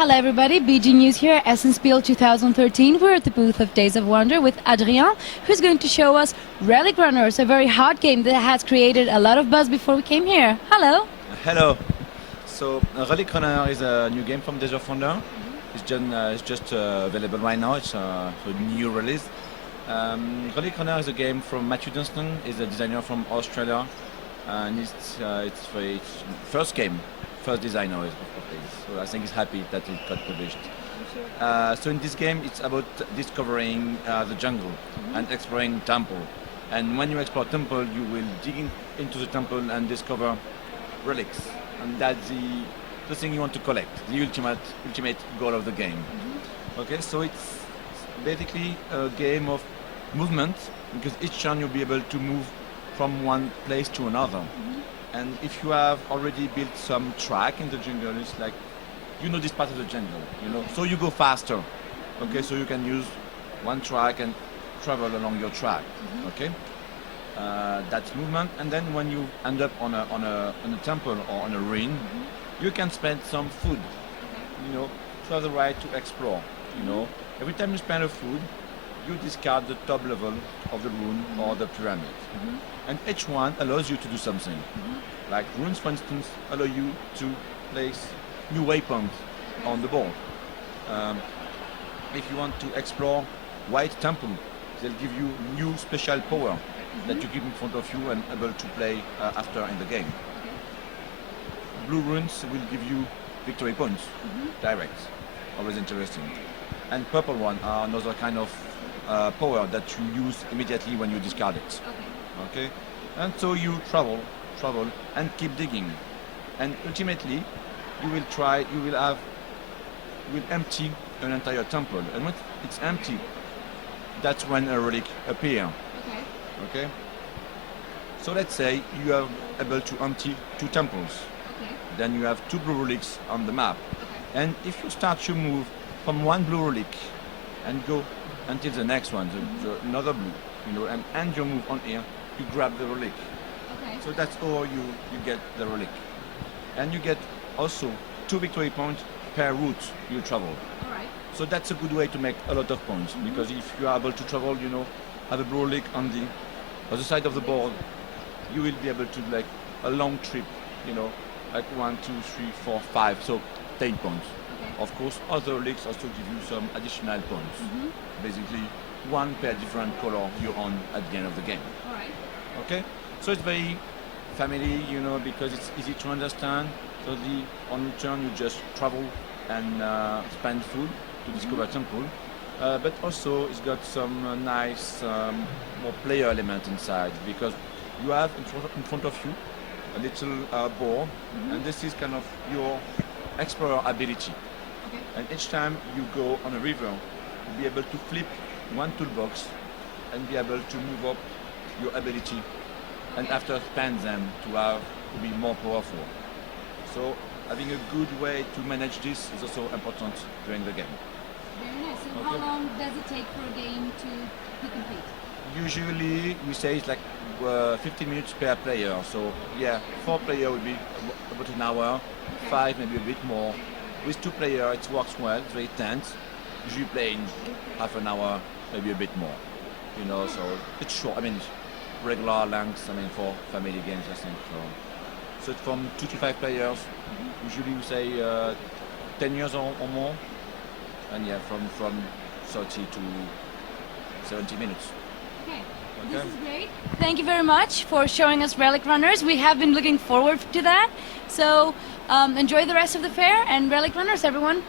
Hello everybody, BGNews here, Essen Spiel 2013. We're at the booth of Days of Wonder with Andiren, who's going to show us Relic Runners, a very hard game that has created a lot of buzz before we came here. Hello. Hello. So Relic Runner is a new game from Days of Wonder. It's just available right now. It's a new release. Relic Runner is a game from Matthew Dunstan. He's a designer from Australia, and it's first game. First designer of this, so I think he's happy that it got published. So in this game, it's about discovering the jungle and exploring temple. And when you explore temple, you will dig into the temple and discover relics, and that's the thing you want to collect, the ultimate goal of the game. Okay, so it's basically a game of movement, because each turn you'll be able to move from one place to another. And if you have already built some track in the jungle, it's like, you know this part of the jungle, so you go faster. Okay, so you can use one track and travel along your track. Okay, that's movement. And then when you end up on a temple or on a ruin, you can spend some food, to have the right to explore. Every time you spend a food, you discard the top level of the rune or the pyramid. And each one allows you to do something. Like runes, for instance, allow you to place new waypoints on the board. If you want to explore White Temple, they'll give you new special power that you keep in front of you and able to play after in the game. Blue runes will give you victory points, direct, always interesting. And purple one are another kind of power that you use immediately when you discard it. Okay, and so you travel, and keep digging, and ultimately you will empty an entire temple, and when it's empty, that's when a relic appears. Okay. So let's say you are able to empty 2 temples. Then you have 2 blue relics on the map, and if you start to move from one blue relic and go until the next one, another blue, and end your move on here, you grab the relic. So that's how you get the relic. And you get also 2 victory points per route you travel. So that's a good way to make a lot of points, because if you are able to travel, have a blue relic on the other side of the board, you will be able to like a long trip, like 1, 2, 3, 4, 5, so 10 points. Of course, other relics also give you some additional points. Basically, 1 per different color you own at the end of the game. Okay, so it's very family, because it's easy to understand. So on turn you just travel and spend food to discover temple, but also it's got some nice more player element inside, because you have in front of you a little board, and this is kind of your explorer ability. And each time you go on a river, you'll be able to flip one toolbox and be able to move up your ability, and after spend them to be more powerful. So having a good way to manage this is also important during the game. Very nice. So how long does it take for a game to be complete? Usually we say it's like 15 minutes per player. So yeah, 4 players will be about an hour, 5 maybe a bit more. With 2 players it works well, it's very tense. Usually play in half an hour, maybe a bit more. So it's short. I mean, regular lengths. I mean, for family games, I think. So it's from 2 to 5 players. Usually we say 10 years or more, and yeah, from 30 to 70 minutes. Okay. This is great. Thank you very much for showing us Relic Runners. We have been looking forward to that. So enjoy the rest of the fair, and Relic Runners, everyone.